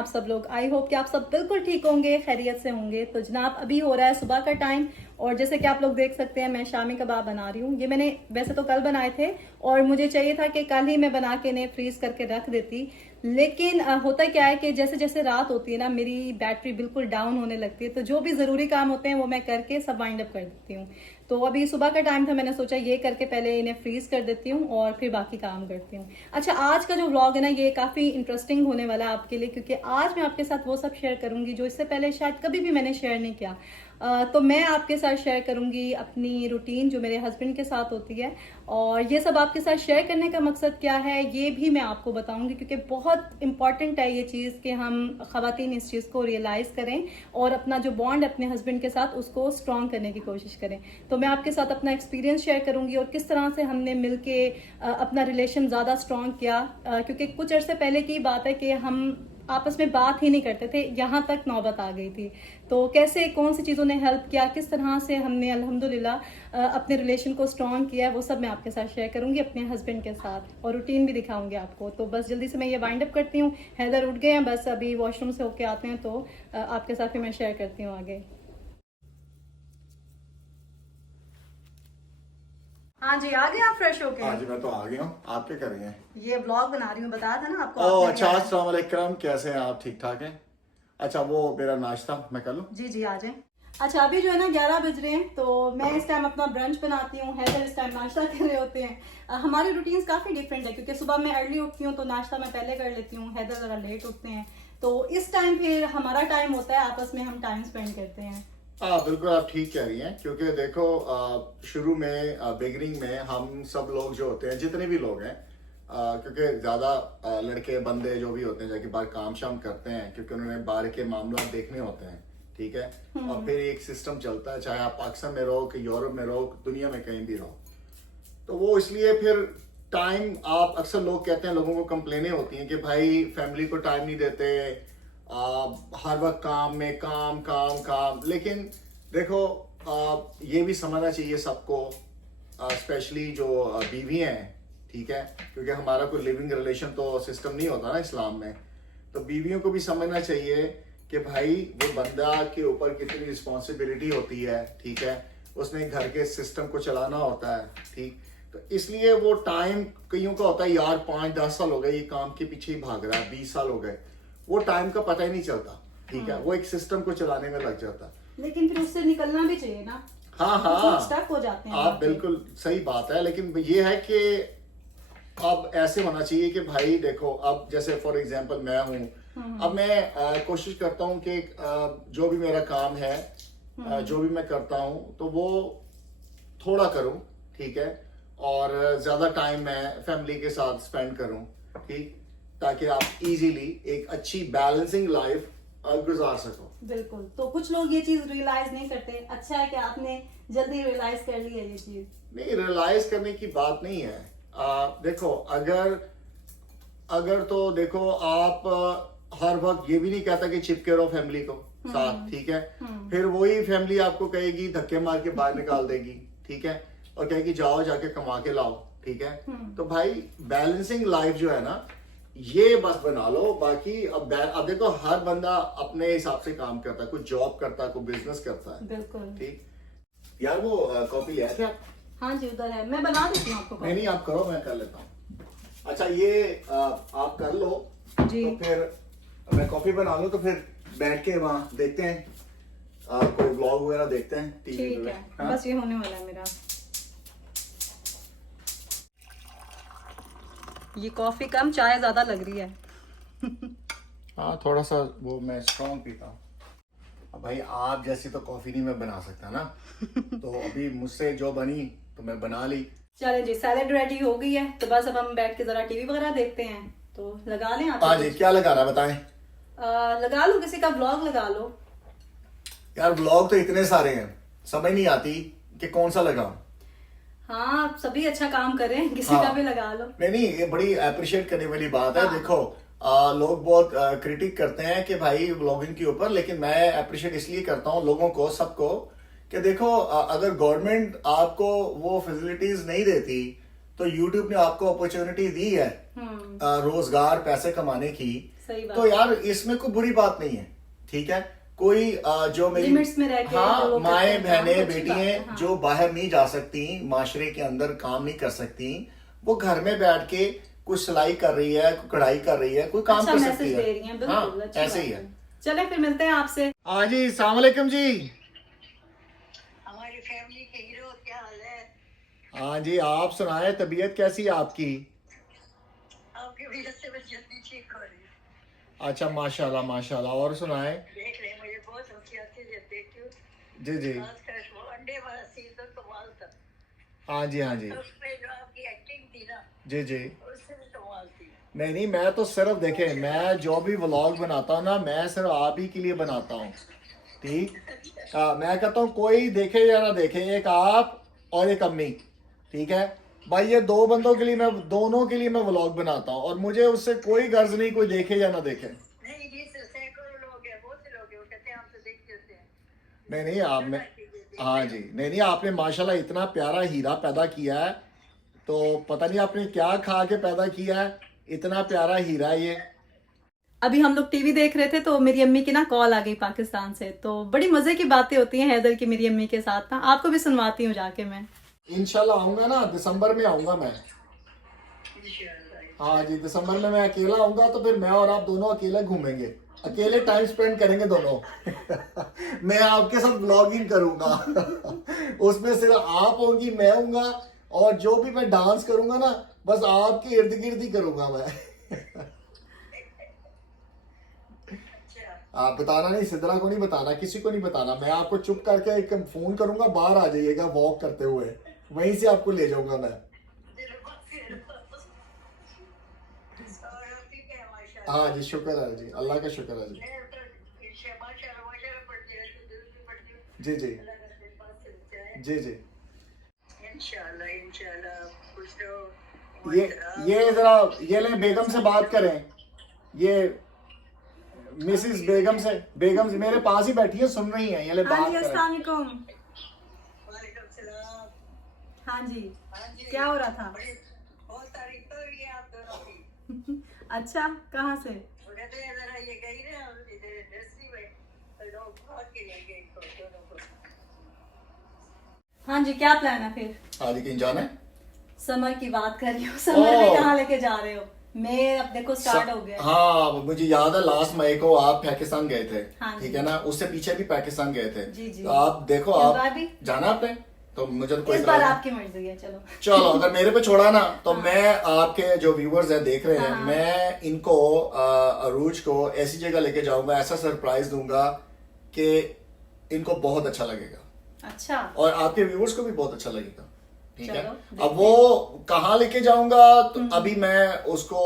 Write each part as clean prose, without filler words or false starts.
आप सब लोग? आई होप कि आप सब बिल्कुल ठीक होंगे, खैरियत से होंगे। तो जनाब अभी हो रहा है सुबह का टाइम और जैसे कि आप लोग देख सकते हैं मैं शामी कबाब बना रही हूँ। ये मैंने वैसे तो कल बनाए थे और मुझे चाहिए था कि कल ही मैं बना के इन्हें फ्रीज करके रख देती, लेकिन होता क्या है कि जैसे जैसे रात होती है ना मेरी बैटरी बिल्कुल डाउन होने लगती है, तो जो भी ज़रूरी काम होते हैं वो मैं करके सब वाइंड अप कर देती हूँ। तो अभी सुबह का टाइम था, मैंने सोचा ये करके पहले इन्हें फ्रीज कर देती हूँ और फिर बाकी काम करती हूँ। अच्छा, आज का जो व्लॉग है ना ये काफ़ी इंटरेस्टिंग होने वाला है आपके लिए, क्योंकि आज मैं आपके साथ वो सब शेयर करूंगी जो इससे पहले शायद कभी भी मैंने शेयर नहीं किया। तो मैं आपके साथ शेयर करूंगी अपनी रूटीन जो मेरे हस्बैंड के साथ होती है, और ये सब आपके साथ शेयर करने का मकसद क्या है ये भी मैं आपको बताऊंगी, क्योंकि बहुत इंपॉर्टेंट है ये चीज़ कि हम ख़वातीन इस चीज़ को रियलाइज़ करें और अपना जो बॉन्ड अपने हस्बैंड के साथ उसको स्ट्रॉन्ग करने की कोशिश करें। तो मैं आपके साथ अपना एक्सपीरियंस शेयर करूंगी और किस तरह से हमने मिलके अपना रिलेशन ज़्यादा स्ट्रॉन्ग किया, क्योंकि कुछ अर्से पहले की बात है कि हम आपस में बात ही नहीं करते थे, यहाँ तक नौबत आ गई थी। तो कैसे कौन सी चीज़ों ने हेल्प किया, किस तरह से हमने अल्हम्दुलिल्लाह अपने रिलेशन को स्ट्रॉन्ग किया है, वो सब मैं आपके साथ शेयर करूंगी अपने हस्बैंड के साथ, और रूटीन भी दिखाऊंगी आपको। तो बस जल्दी से मैं ये वाइंड अप करती हूँ। हैदर उठ गए हैं, बस अभी वॉशरूम से होके आते हैं तो आपके साथ फिर मैं शेयर करती हूँ आगे। हाँ जी, आ गए आप फ्रेश होके? हाँ जी, मैं तो आ गया हूँ। आप क्या कर रही हैं? ये व्लॉग बना रही हूँ, बताया था ना आपको। ओह आपने अच्छा, भी आना। अस्सलाम वालेकुम, कैसे हैं आप? ठीक ठाक हैं? अच्छा, वो मेरा नाश्ता मैं कर लूँ? जी जी, आ जाए। अच्छा, अभी जो है ना 11 बज रहे हैं, तो मैं इस टाइम अपना ब्रंच बनाती हूँ, हैदर इस टाइम नाश्ता कर रहे होते हैं। हमारी रूटीन्स काफ़ी डिफरेंट है, क्योंकि सुबह मैं अर्ली उठती हूँ तो नाश्ता मैं पहले कर लेती हूँ, हैदर ज़रा लेट उठते हैं। तो इस टाइम फिर हमारा टाइम होता है, आपस में हम टाइम स्पेंड करते हैं। हाँ बिल्कुल, आप ठीक कह रही हैं, क्योंकि देखो शुरू में बिगनिंग में हम सब लोग जो होते हैं, जितने भी लोग हैं, क्योंकि ज़्यादा लड़के बंदे जो भी होते हैं जाके बाहर काम शाम करते हैं, क्योंकि उन्होंने बाहर के मामला देखने होते हैं, ठीक है। और फिर एक सिस्टम चलता है, चाहे आप पाकिस्तान में रहो कि यूरोप में रहो, दुनिया में कहीं भी रहो, तो वो इसलिए फिर टाइम, आप अक्सर लोग कहते हैं, लोगों को कंप्लेनें होती हैं कि भाई फैमिली को टाइम नहीं देते, हर वक्त काम में, काम काम काम। लेकिन देखो ये भी समझना चाहिए सबको, स्पेशली जो बीवी हैं, ठीक है, क्योंकि हमारा कोई लिविंग रिलेशन तो सिस्टम नहीं होता ना इस्लाम में, तो बीवियों को भी समझना चाहिए कि भाई वो बंदा के ऊपर कितनी रिस्पॉन्सिबिलिटी होती है, ठीक है, उसने घर के सिस्टम को चलाना होता है, ठीक। तो इसलिए वो टाइम, कईयों का होता है यार 5-10 साल हो गए ये काम के पीछे ही भाग रहा है, 20 साल हो गए, वो टाइम का पता ही नहीं चलता, ठीक है, वो एक सिस्टम को चलाने में लग जाता। लेकिन फिर उससे निकलना भी चाहिए ना। हाँ हाँ, स्टक हो जाते हैं आप बिल्कुल सही बात है, लेकिन ये है कि अब ऐसे होना चाहिए कि भाई देखो, अब जैसे फॉर एग्जांपल मैं हूँ, अब मैं कोशिश करता हूँ कि जो भी मेरा काम है, जो भी मैं करता हूँ तो वो थोड़ा करूँ, ठीक है, और ज्यादा टाइम मैं फैमिली के साथ स्पेंड करूँ, ठीक, ताकि आप इजीली एक अच्छी बैलेंसिंग लाइफ गुजार सको। बिल्कुल। तो कुछ लोग ये चीज रियलाइज नहीं करते, अच्छा है कि आपने जल्दी रियलाइज कर ली है ये चीज। नहीं, रियलाइज करने की बात नहीं है। देखो, अगर तो देखो आप हर वक्त ये भी नहीं कहता कि चिपके रहो फैमिली को साथ, ठीक है, फिर वही फैमिली आपको कहेगी, धक्के मार के बाहर निकाल देगी, ठीक है, और कहेगी जाओ जाके कमा के लाओ, ठीक है। तो भाई बैलेंसिंग लाइफ जो है ना, ये बस बना लो। बाकी अब देखो हर बंदा अपने हिसाब से काम करता है, कोई जॉब करता है, कोई बिजनेस करता है, बिल्कुल। ठीक। यार वो कॉफी ले आए थे आप? हाँ जी, उधर है, मैं बना देती हूँ आपको। नहीं आप करो, मैं कर लेता हूँ। अच्छा, ये आप कर लो जी। तो फिर मैं कॉफी बना लूँ, तो फिर बैठ के वहाँ देखते हैं, कोई व्लॉग वगैरह देखते हैं टीवी ठीक पे। है, हाँ? बस ये होने वाला है मेरा। ये कॉफी कम, चाय ज्यादा लग रही है। हाँ, थोड़ा सा वो मैं स्ट्रॉन्ग पीता हूँ। अब भाई आप जैसी तो कॉफी नहीं मैं बना सकता ना, तो अभी मुझसे जो बनी तो मैं बना ली। चलें जी, सैलेड रेडी हो गई है, तो बस अब हम बैठ के जरा टीवी वगैरह देखते हैं। तो लगा लें आप? हाँ जी, क्या लगाना बताएं? लगा लो, किसी का व्लॉग लगा लो। यार व्लॉग तो इतने सारे हैं, समझ नहीं आती कि कौन सा लगाऊं। हाँ, सभी अच्छा काम करें, किसी हाँ। का भी लगा लो। नहीं, ये बड़ी अप्रिशिएट करने वाली बात है। हाँ। देखो लोग बहुत क्रिटिक करते हैं कि भाई व्लॉगिंग के ऊपर, लेकिन मैं अप्रिशिएट इसलिए करता हूँ लोगों को, सबको, कि देखो अगर गवर्नमेंट आपको वो फैसिलिटीज नहीं देती, तो यूट्यूब ने आपको अपॉर्चुनिटी दी है रोजगार पैसे कमाने की, सही बात तो यार इसमें कोई बुरी बात नहीं है, ठीक है। कोई जो मेरी लिमिट्स में रह के जो हाँ वो माएँ करते हैं, बहनें हाँ, अच्छी बात है, बेटियां हाँ। जो बाहर नहीं जा सकती, माशरे के अंदर काम नहीं कर सकती, वो घर में बैठ के कुछ सिलाई कर रही है, कोई कढ़ाई कर रही है, कोई काम अच्छा कर मैसेज सकती दे है। रही हैं, बिल्कुल हाँ अच्छी ऐसे बात ही है। है। चले फिर मिलते हैं आपसे। हाँ जी, अस्सलाम वालेकुम जी। हमारी फैमिली के हीरो क्या हाल है? हाँ जी, आप सुनाए, तबीयत कैसी है आपकी? आपकी वजह से मैं जल्दी ठीक हो रही हूँ। अच्छा माशाल्लाह माशाल्लाह, और सुनाए। देख रहे हैं, मुझे बहुत हंसी आती है जब देखती हूँ। जी जी। खासकर वो अंडे वाला सीजन कमाल था। हाँ जी हाँ जी। उसमें जो आपकी एक्टिंग थी ना, जी जी। उससे भी कमाल थी। नहीं, मैं तो सिर्फ देखे, मैं जो भी व्लॉग बनाता हूँ ना, मैं सिर्फ आप ही के लिए बनाता हूँ, ठीक। मैं कहता हूँ कोई देखे या ना देखे, एक आप और एक अम्मी, ठीक है भाई, ये दो बंदों के लिए, मैं दोनों के लिए मैं व्लॉग बनाता हूँ, और मुझे उससे कोई गर्ज नहीं कोई देखे या ना देखे। नहीं जी, सैकड़ों लोग हैं, बहुत से लोग हैं, वो कहते हैं हम तो देखते होते हैं। नहीं आप में, हाँ जी, नहीं आपने माशाल्लाह इतना प्यारा हीरा पैदा किया है, तो पता नहीं आपने क्या खा के पैदा किया है, इतना प्यारा हीरा है ये। अभी हम लोग टीवी देख रहे थे तो मेरी अम्मी की ना कॉल आ गई पाकिस्तान से, तो बड़ी मजे की बातें होती हैं हैदर की मेरी अम्मी के साथ ना, आपको भी सुनवाती हूँ जाके मैं। इंशाल्लाह आऊंगा ना, दिसंबर में आऊंगा मैं। इंशाल्लाह। हाँ जी, दिसंबर में मैं अकेला आऊंगा, तो फिर मैं और आप दोनों अकेले घूमेंगे, अकेले टाइम स्पेंड करेंगे दोनों। मैं आपके साथ ब्लॉगिंग करूंगा। उसमें सिर्फ आप होंगी, मैं होऊंगा, और जो भी मैं डांस करूंगा ना, बस आपके इर्द गिर्द ही करूंगा मैं। अच्छा, आप बताना नहीं, सिद्रा को नहीं बताना, किसी को नहीं बताना, मैं आपको चुप करके एक फोन करूंगा, बाहर आ जाइएगा वॉक करते हुए, वहीं से आपको ले जाऊंगा मैं। दिल फिर और आप ठीक है माशाल्लाह। हाँ जी, शुक्र है जी, अल्लाह का शुक्र है जी। मैं तो माशाल्लाह माशाल्लाह पढ़ती रहती हूँ, दिल भी पढ़ती हूँ। जी जी। अल्लाह का मेरे पास से बचाए। जी जी। इंशाल्लाह इंशाल्लाह खुश रहो। ये जरा ये ले, बेगम से बात करें, ये मिसिस बेगम से मेरे पास ही बैठी है, सुन रही है, ये ले हाँ बात जी, करें। अस्सलाम वालेकुम। वालेकुम सलाम। हाँ जी, हाँ जी, क्या हो रहा था? बड़ी बहुत तारीफ हो रही है आप दोनों की। अच्छा, कहाँ से? वो कहते हैं जरा ये गई ना इधर इंडस्ट्री में, तो लोग बहुत के लिए गए को दोनों को। हाँ जी, क्या प्लान है फिर? हाँ जी, कहीं जाना है? समर की बात कर रही हूँ, समर में ओह। कहाँ लेके जा रहे हो? मैं अब देखो स्टार्ट हो गया। हाँ मुझे याद है, लास्ट मई को आप पाकिस्तान गए थे, हाँ जी। ठीक है ना, उससे पीछे भी पाकिस्तान गए थे। जी, जी। तो आप देखो, इस आप बार भी? जाना आपने, तो मुझे तो कोई इस बार इतराज आपकी मर्जी है, चलो। नहीं। चलो, अगर मेरे पे छोड़ा ना, तो मैं आपके जो व्यूवर्स हैं देख रहे हैं, हाँ। मैं इनको अरूज को ऐसी जगह लेके जाऊंगा, ऐसा सरप्राइज दूंगा कि इनको बहुत अच्छा लगेगा, अच्छा, और आपके व्यूवर्स को भी बहुत अच्छा लगेगा, ठीक है। चलो, देखते अब वो कहाँ लेके जाऊंगा तो अभी मैं उसको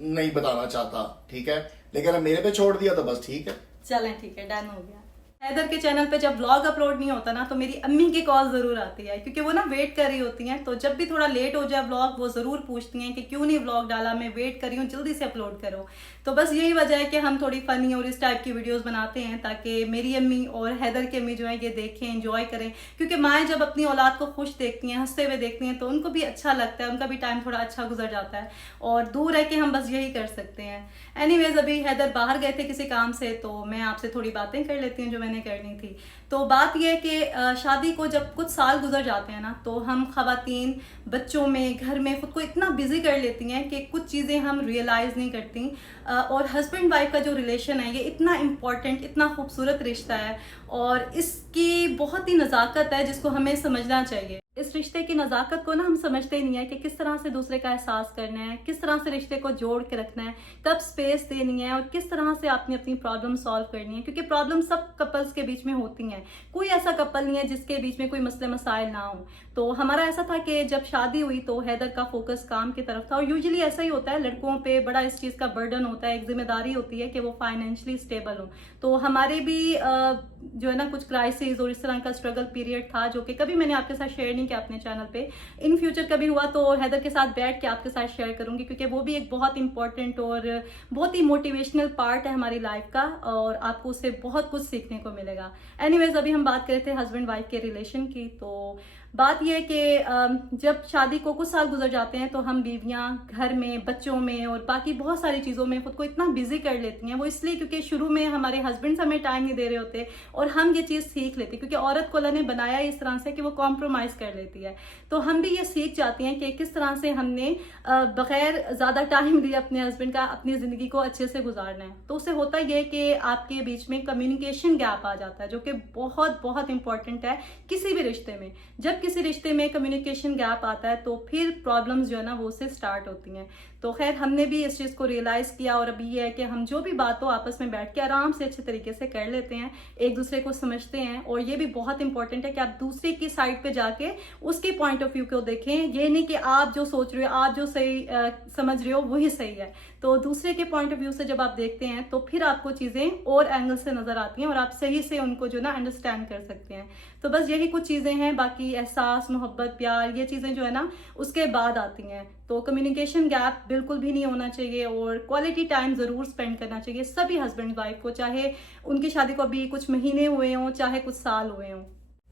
नहीं बताना चाहता, ठीक है, लेकिन अगर मेरे पे छोड़ दिया तो बस ठीक है। चलें, ठीक है, डन हो गया। हैदर के चैनल पे जब व्लॉग अपलोड नहीं होता ना, तो मेरी अम्मी की कॉल जरूर आती है, क्योंकि वो ना वेट कर रही होती हैं, तो जब भी थोड़ा लेट हो जाए व्लॉग, वो जरूर पूछती हैं कि क्यों नहीं व्लॉग डाला, मैं वेट कर रही हूँ, जल्दी से अपलोड करो। तो बस यही वजह है कि हम थोड़ी फनी और इस टाइप की वीडियोस बनाते हैं, ताकि मेरी अम्मी और हैदर की अम्मी जो है ये देखें, एंजॉय करें, क्योंकि माएँ जब अपनी औलाद को खुश देखती हैं, हंसते हुए देखती हैं, तो उनको भी अच्छा लगता है, उनका भी टाइम थोड़ा अच्छा गुजर जाता है, और दूर है कि हम बस यही कर सकते हैं। एनीवेज, अभी हैदर बाहर गए थे किसी काम से, तो मैं आपसे थोड़ी बातें कर लेती हूँ जो मैंने करनी थी। तो बात यह है कि शादी को जब कुछ साल गुजर जाते हैं ना, तो हम खवातीन बच्चों में, घर में खुद को इतना बिजी कर लेती हैं कि कुछ चीज़ें हम रियलाइज़ नहीं करती। और हस्बैंड वाइफ का जो रिलेशन है, ये इतना इम्पॉर्टेंट, इतना खूबसूरत रिश्ता है, और इसकी बहुत ही नज़ाकत है जिसको हमें समझना चाहिए। इस रिश्ते की नज़ाकत को ना हम समझते ही नहीं है कि किस तरह से दूसरे का एहसास करना है, किस तरह से रिश्ते को जोड़ के रखना है, कब स्पेस देनी है, और किस तरह से अपनी अपनी प्रॉब्लम सॉल्व करनी है, क्योंकि प्रॉब्लम सब कपल्स के बीच में होती हैं। कोई ऐसा कपल नहीं है जिसके बीच में कोई मसले मसाइल ना हो। तो हमारा ऐसा था कि जब शादी हुई तो हैदर का फोकस काम की तरफ था, और यूजुअली ऐसा ही होता है, लड़कों पे बड़ा इस चीज़ का बर्डन होता है, एक जिम्मेदारी होती है कि वो फाइनेंशियली स्टेबल हो। तो हमारे भी जो है ना कुछ क्राइसिस और इस तरह का स्ट्रगल पीरियड था, जो कि कभी मैंने आपके साथ शेयर नहीं किया अपने चैनल पे। इन फ्यूचर कभी हुआ तो हैदर के साथ बैठ के आपके साथ शेयर करूंगी, क्योंकि वो भी एक बहुत इंपॉर्टेंट और बहुत ही मोटिवेशनल पार्ट है हमारी लाइफ का, और आपको उससे बहुत कुछ सीखने को मिलेगा। एनीवेज, अभी हम बात कर रहे थे हस्बैंड वाइफ के रिलेशन की। तो बात यह है कि जब शादी को कुछ साल गुजर जाते हैं तो हम बीवियां घर में, बच्चों में और बाकी बहुत सारी चीज़ों में खुद को इतना बिजी कर लेती हैं। वो इसलिए क्योंकि शुरू में हमारे हस्बैंड्स हमें टाइम नहीं दे रहे होते और हम ये चीज़ सीख लेते, क्योंकि औरत को अल्लाह ने बनाया इस तरह से कि वो कॉम्प्रोमाइज़ कर लेती है। तो हम भी ये सीख जाती हैं कि किस तरह से हमने बगैर ज़्यादा टाइम लिए अपने हस्बैंड का अपनी ज़िंदगी को अच्छे से गुजारना है। तो उससे होता यह है कि आपके बीच में कम्युनिकेशन गैप आ जाता है, जो कि बहुत बहुत इंपॉर्टेंट है किसी भी रिश्ते में। जब किसी रिश्ते में कम्युनिकेशन गैप आता है तो फिर प्रॉब्लम्स जो है ना वो उससे स्टार्ट होती हैं। तो खैर हमने भी इस चीज़ को रियलाइज़ किया और अभी ये है कि हम जो भी बात हो आपस में बैठ के आराम से अच्छे तरीके से कर लेते हैं, एक दूसरे को समझते हैं। और ये भी बहुत इंपॉर्टेंट है कि आप दूसरे की साइड पे जाके उसके पॉइंट ऑफ व्यू को देखें। ये नहीं कि आप जो सोच रहे हो, आप जो सही समझ रहे हो वही सही है। तो दूसरे के पॉइंट ऑफ व्यू से जब आप देखते हैं तो फिर आपको चीज़ें और एंगल से नज़र आती हैं और आप सही से उनको जो ना अंडरस्टैंड कर सकते हैं। तो बस यही कुछ चीज़ें हैं, बाकी एहसास, मोहब्बत, प्यार, ये चीज़ें जो है ना उसके बाद आती हैं। तो कम्युनिकेशन गैप बिल्कुल भी नहीं होना चाहिए और क्वालिटी टाइम ज़रूर स्पेंड करना चाहिए सभी हस्बैंड वाइफ को, चाहे उनकी शादी को अभी कुछ महीने हुए हों चाहे कुछ साल हुए हों।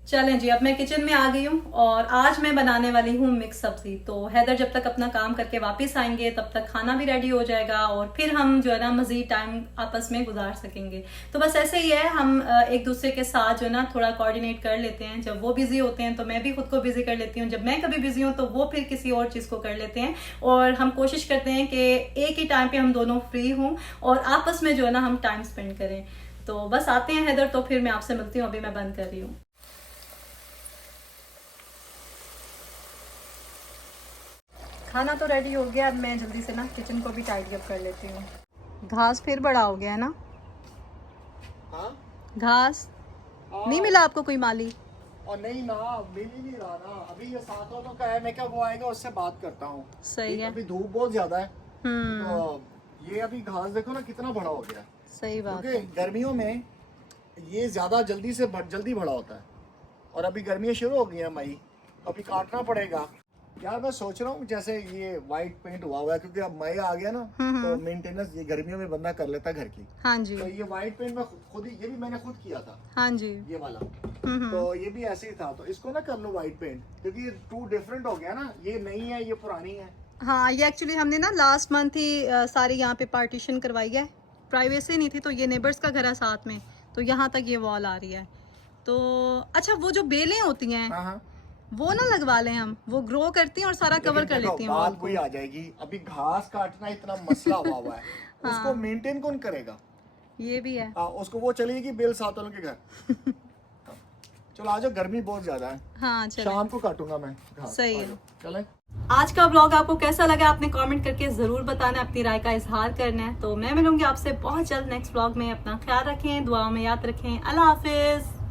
चलें जी, अब मैं किचन में आ गई हूँ और आज मैं बनाने वाली हूँ मिक्स सब्जी। तो हैदर जब तक अपना काम करके वापस आएंगे तब तक खाना भी रेडी हो जाएगा और फिर हम जो है ना मजीद टाइम आपस में गुजार सकेंगे। तो बस ऐसे ही है, हम एक दूसरे के साथ जो है ना थोड़ा कोऑर्डिनेट कर लेते हैं। जब वो बिजी होते हैं तो मैं भी खुद को बिजी कर लेती हूँ, जब मैं कभी बिजी हूँ तो वो फिर किसी और चीज़ को कर लेते हैं। और हम कोशिश करते हैं कि एक ही टाइम पे हम दोनों फ्री हों और आपस में जो है ना हम टाइम स्पेंड करें। तो बस आते हैं हैदर, तो फिर मैं आपसे मिलती हूँ। अभी मैं बंद कर रही हूँ। खाना तो रेडी हो गया, अब मैं जल्दी से ना किचन को भी टाइडी अप कर लेती हूँ। घास फिर बड़ा हो गया है ना? हाँ? घास नहीं मिला आपको कोई माली? और नहीं ना, मिल ही नहीं रहा ना। अभी ये 7 वालों का है, मैं क्या वो आएगा उससे बात करता हूँ। सही है। अभी धूप बहुत ज्यादा है तो ये अभी घास देखो ना कितना बड़ा हो गया। सही बात क्योंकि है। गर्मियों में ये ज्यादा जल्दी बड़ा होता है और अभी गर्मियाँ शुरू हो गई हैं मई, अभी काटना पड़ेगा। यार मैं सोच रहा हूँ जैसे ये वाइट पेंट हुआ है क्योंकि अब मई आ गया ना, तो मेंटेनेंस ये गर्मियों में बंदा कर लेता है घर की। हाँ जी। तो ये वाइट पेंट मैं खुद ही, ये भी मैंने खुद किया था। हाँ जी। ये वाला तो ये भी ऐसे ही था, तो इसको ना कर लो वाइट पेंट क्योंकि ये टू डिफरेंट हो गया ना, ये नई है ये पुरानी है। हाँ, ये एक्चुअली हमने ना लास्ट मंथ ही सारी यहाँ पे पार्टीशन करवाई है। प्राइवेसी नहीं थी तो ये नेबर्स का घर है साथ में, तो यहाँ तक ये वॉल आ रही है। तो अच्छा, वो जो बेलें होती हैं हाँ। वो ना लगवा लें हम, वो ग्रो करती हैं और सारा कवर कर लेती हैं बाल वॉल कोई को। आ जाएगी। अभी घास काटना इतना मसला हुआ है उसको मेंटेन कौन करेगा? ये भी है। उसको वो चलेगी बेल 7 वालों के घर। चलो आ जाओ, गर्मी बहुत ज्यादा है। हाँ चलो, शाम को काटूंगा मैं घास। सही है। आ जाओ, चलें। आज का व्लॉग आपको कैसा लगा आपने कमेंट करके जरूर बताना, अपनी राय का इजहार करना है। तो मैं मिलूंगी आपसे बहुत जल्द नेक्स्ट व्लॉग में। अपना ख्याल रखें, दुआओं में याद रखें। अल्लाह हाफिज।